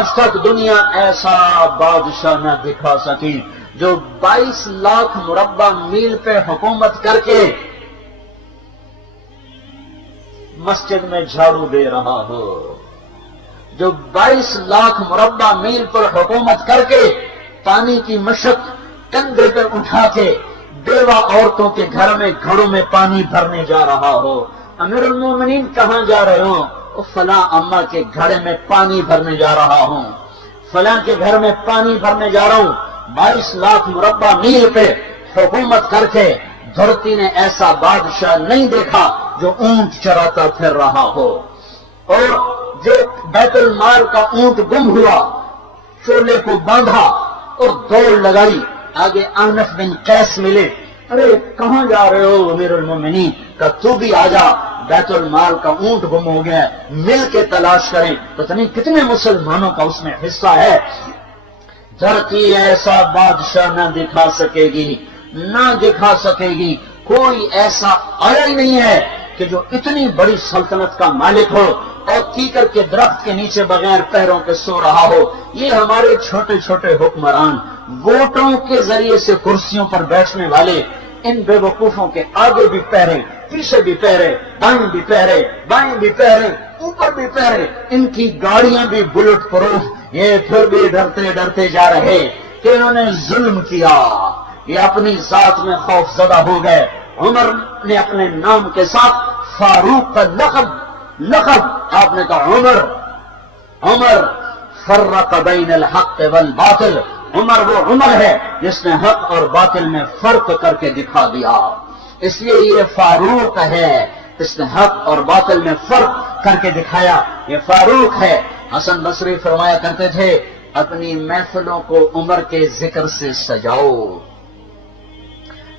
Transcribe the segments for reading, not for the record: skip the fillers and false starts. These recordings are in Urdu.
آج تک دنیا ایسا بادشاہ نہ دکھا سکی جو 22 لاکھ مربع میل پہ حکومت کر کے مسجد میں جھاڑو دے رہا ہو، جو 22 لاکھ مربع میل پر حکومت کر کے پانی کی مشق کندھے پہ اٹھا کے بیوہ عورتوں کے گھر میں گھڑوں میں پانی بھرنے جا رہا ہو۔ امیر المومنین کہاں جا رہے ہو؟ فلاں اماں کے گھڑے میں پانی بھرنے جا رہا ہوں، فلاں کے گھر میں پانی بھرنے جا رہا ہوں۔ 22 لاکھ مربع میل پہ حکومت کر کے دھرتی نے ایسا بادشاہ نہیں دیکھا جو اونٹ چراتا پھر رہا ہو۔ اور جو بیت المال کا اونٹ گم ہوا، چولے کو باندھا اور دوڑ لگائی، آگے انس بن قیس ملے، ارے کہاں جا رہے ہو امیر المومنین؟ کہ تو بھی آجا، بیت المال کا اونٹ گم ہو گیا، مل کے تلاش کریں۔ پتہ نہیں کتنے مسلمانوں کا اس میں حصہ ہے۔ دھرتی ایسا بادشاہ نہ دکھا سکے گی، نہ دکھا سکے گی، کوئی ایسا آیا ہی نہیں ہے کہ جو اتنی بڑی سلطنت کا مالک ہو اور کیکر کے درخت کے نیچے بغیر پیروں کے سو رہا ہو۔ یہ ہمارے چھوٹے چھوٹے حکمران، ووٹوں کے ذریعے سے کرسیوں پر بیٹھنے والے، ان بے وقوفوں کے آگے بھی پیرے، پیچھے بھی پیرے، دائیں بھی پیرے، بائیں بھی پیرے، اوپر بھی پیرے، ان کی گاڑیاں بھی بلٹ پروف، یہ پھر بھی ڈرتے ڈرتے جا رہے کہ انہوں نے ظلم کیا، یہ اپنی ذات میں خوف زدہ ہو گئے۔ عمر نے اپنے نام کے ساتھ فاروق کا لقب آپ نے کہا عمر فرق بین الحق والباطل، عمر وہ عمر ہے جس نے حق اور باطل میں فرق کر کے دکھا دیا، اس لیے یہ فاروق ہے، اس نے حق اور باطل میں فرق کر کے دکھایا، یہ فاروق ہے۔ حسن بصری فرمایا کرتے تھے اپنی محفلوں کو عمر کے ذکر سے سجاؤ۔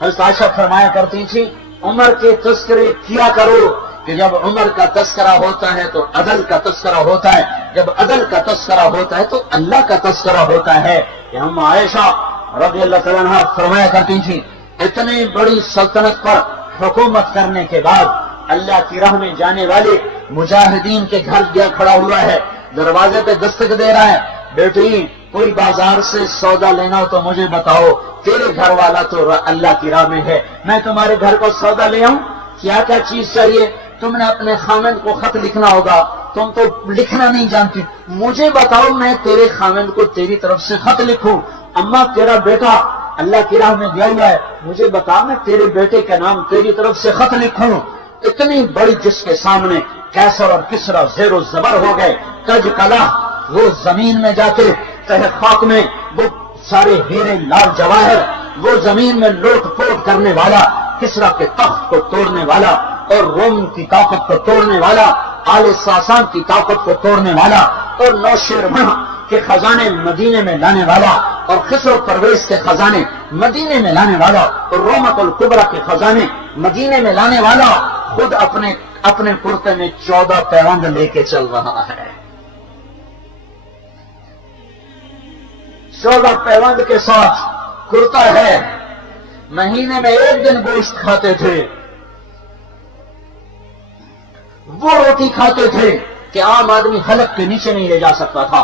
حضرت عائشہ فرمایا کرتی تھی عمر کے تذکرے کیا کرو کہ جب عمر کا تذکرہ ہوتا ہے تو عدل کا تذکرہ ہوتا ہے، جب عدل کا تذکرہ ہوتا ہے تو اللہ کا تذکرہ ہوتا ہے۔ کہ ہم عائشہ رضی اللہ تعالیٰ عنہا فرمایا کرتی تھی اتنی بڑی سلطنت پر حکومت کرنے کے بعد اللہ کی راہ میں جانے والے مجاہدین کے گھر گیا کھڑا ہوا ہے، دروازے پہ دستک دے رہا ہے، بیٹی کوئی بازار سے سودا لینا ہو تو مجھے بتاؤ، تیرے گھر والا تو اللہ کی راہ میں ہے، میں تمہارے گھر کو سودا لے آؤں، کیا کیا چیز چاہیے؟ تم نے اپنے خامند کو خط لکھنا ہوگا، تم تو لکھنا نہیں جانتی، مجھے بتاؤ میں تیرے خامند کو تیری طرف سے خط لکھوں۔ اما تیرا بیٹا اللہ کی راہ میں گیا ہوا ہے، مجھے بتا میں تیرے بیٹے کا نام تیری طرف سے خط لکھوں۔ اتنی بڑی جس کے سامنے کیسر اور کسرا زیر و زبر ہو گئے، تج کلا وہ زمین میں جاتے، تہ خاک میں وہ سارے ہیرے لال جواہر، وہ زمین میں لوٹ پوٹ کرنے والا، کسرا کے تخت کو توڑنے والا اور روم کی طاقت کو توڑنے والا، آل ساسان کی طاقت کو توڑنے والا اور نوشیروان کے خزانے مدینے میں لانے والا اور خسرو پرویز کے خزانے مدینے میں لانے والا اور رومت الکبرا کے خزانے مدینے میں لانے والا خود اپنے کرتے میں 14 پیوند لے کے چل رہا ہے۔ 14 پیوند کے ساتھ کرتا ہے، مہینے میں 1 دن گوشت کھاتے تھے، وہ روٹی کھاتے تھے کہ عام آدمی حلق کے نیچے نہیں لے جا سکتا تھا۔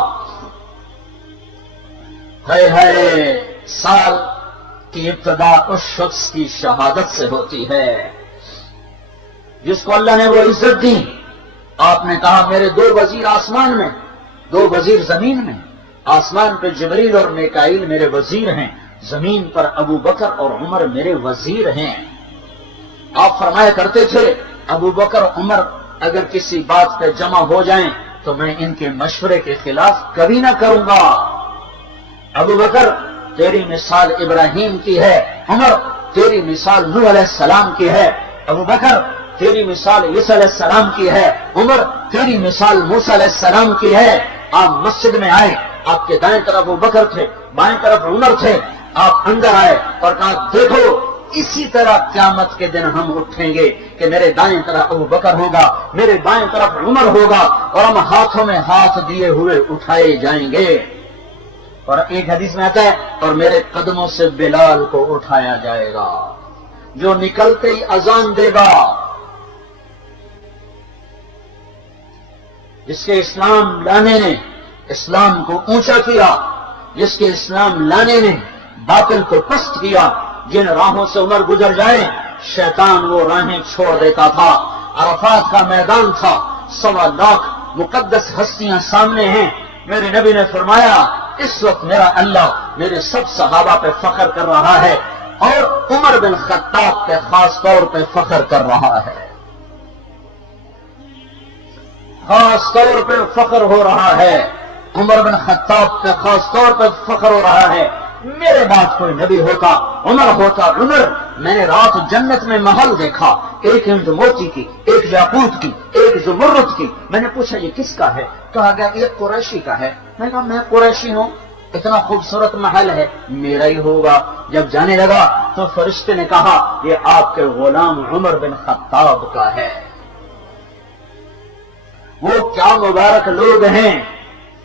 ہے سال کی ابتدا اس شخص کی شہادت سے ہوتی ہے جس کو اللہ نے وہ عزت دی۔ آپ نے کہا میرے 2 وزیر آسمان میں، 2 وزیر زمین میں، آسمان پہ جبریل اور میکائیل میرے وزیر ہیں، زمین پر ابو بکر اور عمر میرے وزیر ہیں۔ آپ فرمایا کرتے تھے ابو بکر عمر اگر کسی بات پہ جمع ہو جائیں تو میں ان کے مشورے کے خلاف کبھی نہ کروں گا۔ ابو بکر تیری مثال ابراہیم کی ہے، عمر تیری مثال نوح علیہ السلام کی ہے، ابو بکر تیری مثال عیسیٰ علیہ السلام کی ہے، عمر تیری مثال موسیٰ علیہ السلام کی ہے۔ آپ مسجد میں آئے، آپ کے دائیں طرف ابو بکر تھے، بائیں طرف عمر تھے، آپ اندر آئے اور کہا دیکھو اسی طرح قیامت کے دن ہم اٹھیں گے کہ میرے دائیں طرف ابو بکر ہوگا، میرے بائیں طرف عمر ہوگا اور ہم ہاتھوں میں ہاتھ دیے ہوئے اٹھائے جائیں گے۔ اور ایک حدیث میں آتا ہے اور میرے قدموں سے بلال کو اٹھایا جائے گا جو نکلتے ہی اذان دے گا۔ جس کے اسلام لانے نے اسلام کو اونچا کیا، جس کے اسلام لانے نے باطل کو پست کیا۔ جن راہوں سے عمر گزر جائے شیطان وہ راہیں چھوڑ دیتا تھا۔ عرفات کا میدان تھا، 1.25 لاکھ مقدس ہستیاں سامنے ہیں۔ میرے نبی نے فرمایا اس وقت میرا اللہ میرے سب صحابہ پہ فخر کر رہا ہے اور عمر بن خطاب پہ خاص طور پہ فخر کر رہا ہے، خاص طور پہ فخر ہو رہا ہے۔ عمر بن خطاب پہ خاص طور پہ فخر ہو رہا ہے۔ میرے بعد کوئی نبی ہوتا عمر ہوتا۔ عمر، میں نے رات جنت میں محل دیکھا، ایک ہند موتی کی، ایک یاقوت کی، ایک زمرد کی۔ میں نے پوچھا یہ کس کا ہے؟ کہا گیا ایک قریشی کا ہے۔ میں نے کہا میں قریشی ہوں، اتنا خوبصورت محل ہے، میرا ہی ہوگا۔ جب جانے لگا تو فرشتے نے کہا یہ آپ کے غلام عمر بن خطاب کا ہے۔ وہ کیا مبارک لوگ ہیں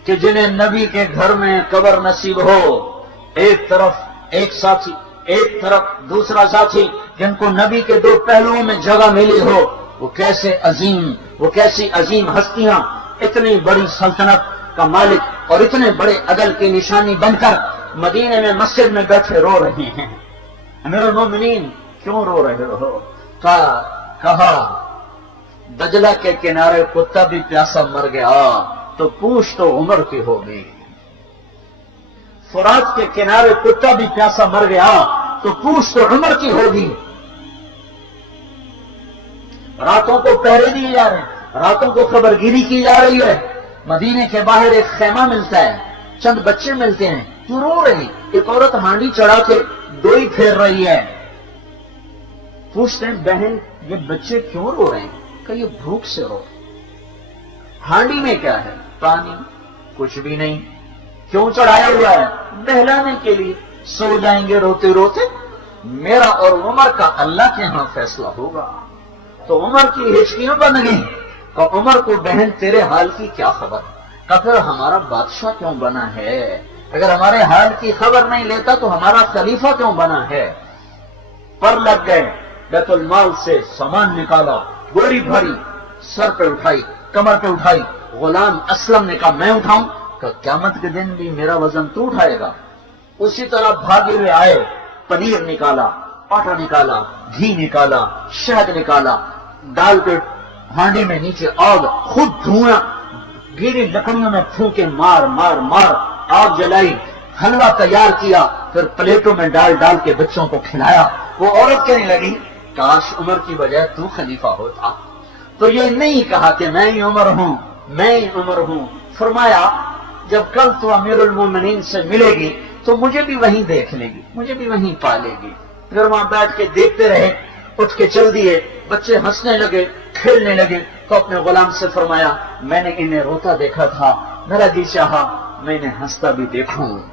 کہ جنہیں نبی کے گھر میں قبر نصیب ہو، ایک طرف ایک ساتھی، ایک طرف دوسرا ساتھی، جن کو نبی کے دو پہلوؤں میں جگہ ملی ہو۔ وہ کیسی عظیم ہستیاں اتنی بڑی سلطنت کا مالک اور اتنے بڑے عدل کی نشانی بن کر مدینے میں مسجد میں بیٹھے رو رہے ہیں۔ امیر المومنین کیوں رو رہے ہو؟ کہا دجلہ کے کنارے کتا بھی پیاسا مر گیا تو پوچھ تو عمر کی ہوگی، فرات کے کنارے کتا بھی پیاسا مر گیا تو پوچھ تو عمر کی ہوگی۔ راتوں کو پہرے دیے جا رہے ہیں، راتوں کو خبرگیری کی جا رہی ہے۔ مدینے کے باہر ایک خیمہ ملتا ہے، چند بچے ملتے ہیں، کیوں رو رہے؟ ایک عورت ہانڈی چڑھا کے ڈوئی پھیر رہی ہے۔ پوچھتے ہیں بہن یہ بچے کیوں رو رہے ہیں؟ کہ یہ بھوک سے رو۔ ہانڈی میں کیا ہے؟ پانی، کچھ بھی نہیں۔ کیوں چڑھایا ہوا ہے؟ بہلانے کے لیے۔ سو جائیں گے روتے روتے، میرا اور عمر کا اللہ کے ہاں فیصلہ ہوگا۔ تو عمر کی ہچکیاں بن گئی کہ عمر کو بہن تیرے حال کی کیا خبر؟ کہ پھر ہمارا بادشاہ کیوں بنا ہے؟ اگر ہمارے حال کی خبر نہیں لیتا تو ہمارا خلیفہ کیوں بنا ہے؟ پر لگ گئے، بیت المال سے سامان نکالا، بوری بھری، سر پہ اٹھائی، کمر پہ اٹھائی۔ غلام اسلم نے کہا میں اٹھاؤں؟ کہ قیامت کے دن بھی میرا وزن تو اٹھائے گا۔ اسی طرح بھاگے ہوئے آئے، پنیر نکالا، آٹا نکالا، گھی نکالا، شہد نکالا، ڈال کے ہانڈی میں نیچے آگ، خود دھواں، گیلی لکڑیوں میں پھونکے مار مار مار آگ جلائی، حلوہ تیار کیا، پھر پلیٹوں میں ڈال ڈال کے بچوں کو کھلایا۔ وہ عورت کہنے لگی کاش عمر کی بجائے تو خلیفہ ہوتا۔ تو یہ نہیں کہا کہ میں ہی عمر ہوں، میں ہی عمر ہوں۔ فرمایا جب کل تو امیر المومنین سے ملے گی تو مجھے بھی وہیں دیکھ لے گی، مجھے بھی وہیں پالے گی۔ پھر وہاں بیٹھ کے دیکھتے رہے، اٹھ کے چل دیے۔ بچے ہنسنے لگے، کھیلنے لگے تو اپنے غلام سے فرمایا میں نے انہیں روتا دیکھا تھا، میرا جی چاہا میں انہیں ہنستا بھی دیکھوں۔